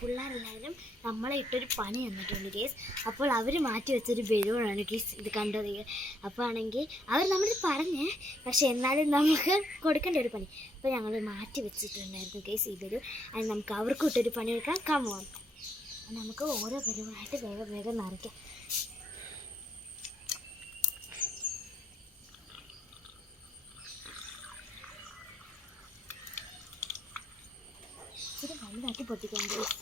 പിള്ളേരെല്ലാവരും നമ്മളെ ഇട്ടൊരു പണി തന്നിട്ടുണ്ട് കേസ്. അപ്പോൾ അവർ മാറ്റി വെച്ചൊരു ബലൂണാണ് കേസ് ഇത് കണ്ടത്. അപ്പോൾ ആണെങ്കിൽ അവർ നമ്മൾ പറഞ്ഞേ, പക്ഷേ എന്നാലും നമുക്ക് കൊടുക്കേണ്ട ഒരു പണി. അപ്പോൾ ഞങ്ങൾ മാറ്റി വെച്ചിട്ടുണ്ടായിരുന്നു കേസ് ഈ ബലൂൺ. അത് നമുക്ക് അവർക്ക് ഇട്ടൊരു പണി എടുക്കാം. കമോൺ, നമുക്ക് ഓരോ ബലൂണായിട്ട് വേഗം വേഗം നിറയ്ക്കാം. ഇച്ചിരി വലുതാക്കി പൊട്ടിക്കാൻ കേസ്.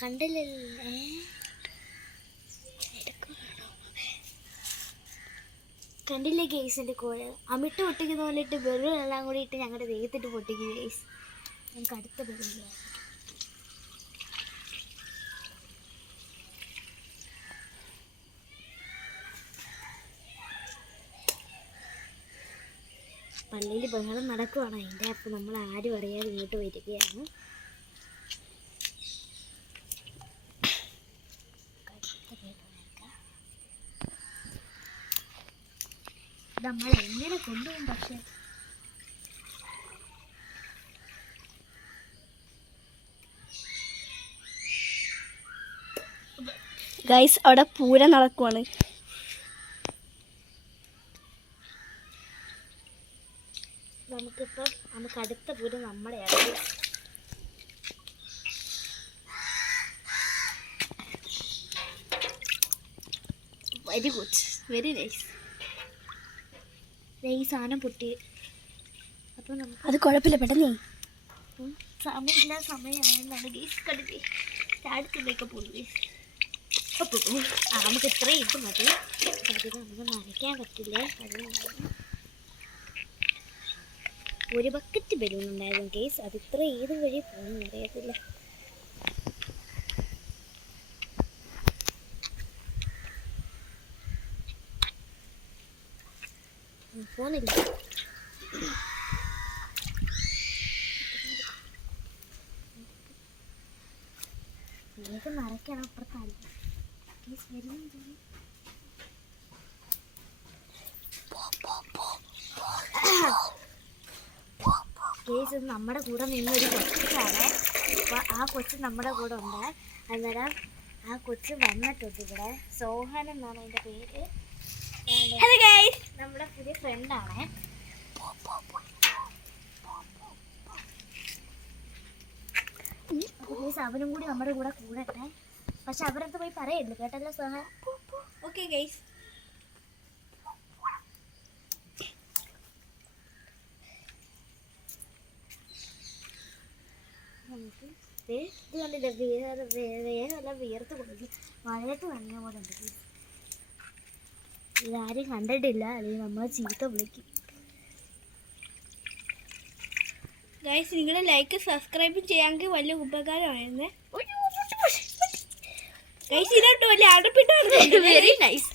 കണ്ടില്ലേ, കണ്ടില്ലേ കേസിൻ്റെ കോഴ അമിട്ട് പൊട്ടിക്കുന്ന പോലെ ഇട്ട് ബലൂൺ എല്ലാം കൂടി ഇട്ട് ഞങ്ങളുടെ ദേഹത്തിട്ട് പൊട്ടിക്കും കേസ്. നമുക്ക് അടുത്ത ബലൂൺ പള്ളിയിൽ ബഹളം നടക്കുവാണ്. അതിൻ്റെ അപ്പം നമ്മൾ ആരും അറിയാതെ ഇങ്ങോട്ട് വരികയാണ്. നമ്മൾ എങ്ങനെ കൊണ്ടുപോകും? പക്ഷേ ഗൈസ് അവിടെ പൂരം നടക്കുവാണ്. നമുക്ക് അടുത്ത പൂരം നമ്മുടെയാണ്. Very good, very nice. ഈ സാധനം പൊട്ടി. അപ്പോൾ നമുക്ക് അത് കുഴപ്പമില്ല, പെട്ടെന്ന് സമയമില്ല, സമയമായെന്നാണ് ഗേസ് കണ്ടില്ലേ. ചാടിക്കൊണ്ടൊക്കെ പോകുന്നു ഗേസ്. നമുക്ക് ഇത്രയും ഇട്ട് മതി. അതിൽ നമുക്ക് നനയ്ക്കാൻ പറ്റില്ല. ഒരു ബക്കറ്റ് ബലൂൺ ഉണ്ടായിരുന്നു കേസ്. അത് ഇത്ര ഏത് വഴി പോകുന്നു അറിയത്തില്ല. പോകുന്നില്ല. വേഗം നിറയ്ക്കണം. അപ്പുറത്താണ് കേസ് വരുന്നുണ്ട്. കേസ് നമ്മുടെ കൂടെ നിന്നൊരു കൊച്ചാണ്. അപ്പോൾ ആ കൊച്ച് നമ്മുടെ കൂടെ ഉണ്ട്. അന്നേരം ആ കൊച്ച് വന്നിട്ടുണ്ട് ഇവിടെ. സോഹൻ എന്നാണ് അതിൻ്റെ പേര്. നമ്മുടെ പുതിയ ഫ്രണ്ടാണ്. അവനും കൂടി നമ്മുടെ കൂടെ കൂടട്ടെ. പക്ഷെ അവരടുത്ത് പോയി പറയരുത് കേട്ടല്ലോ സോഹൻ. Okay guys. നമുക്ക് ഇത് കണ്ടില്ല, വേഗമല്ല വിയർത്ത് കൊടുക്കും. മഴയത്ത് നനഞ്ഞ പോലെ ഉണ്ട്. ഇതാരും കണ്ടിട്ടില്ല, അല്ലെങ്കിൽ നമ്മൾ ചീത്ത വിളിക്കും. ഗൈസ് നിങ്ങൾ ലൈക്ക് സബ്സ്ക്രൈബ് ചെയ്യാമെങ്കിൽ വലിയ ഉപകാരമായിരുന്നേ. ഗൈസ് ഇതിനോട്ട് വലിയ അടുപ്പിട്ടാണ്. Very nice.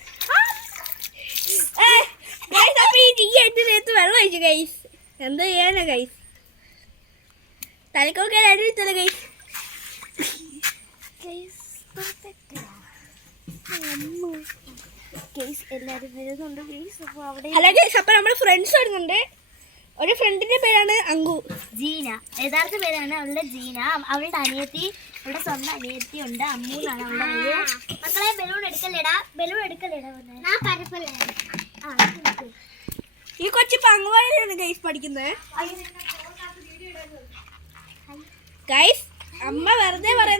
ഗൈസ് അപ്പോൾ ഈ എൻ്റെ നേരത്ത് വെള്ളം ഒഴിച്ചു ഗൈസ്. എന്താ ചെയ്യാനാ ഗൈസ്? തലക്കൊക്കെ അടിത്തല്ല ഗൈസ്. എല്ലാവരും വരുന്നുണ്ട് ഗൈസ്. അപ്പോൾ അവിടെ ഹലോ ഗൈസ്, അപ്പോൾ നമ്മുടെ ഫ്രണ്ട്സ് വരുന്നുണ്ട്. ഒരു ഫ്രണ്ടിന്റെ പേരാണ് അങ്കു, ജീന. യഥാർത്ഥ പേരാണ് അവളുടെ ജീന. അവളുടെ അനിയത്തി, അവളുടെ സ്വന്തം അനിയത്തി ഉണ്ട്, അമ്മു എന്നാണ് അവളുടെ പേര്. മക്കളെ ബലൂൺ എടുക്കല്ലേടാ, ബലൂൺ എടുക്കല്ലേടാ. ഈ കൊച്ചു പങ്കുവാണ് ഗൈസ് പഠിക്കുന്നത്. ഗൈസ് അമ്മ വെറുതെ പറയുന്നത്.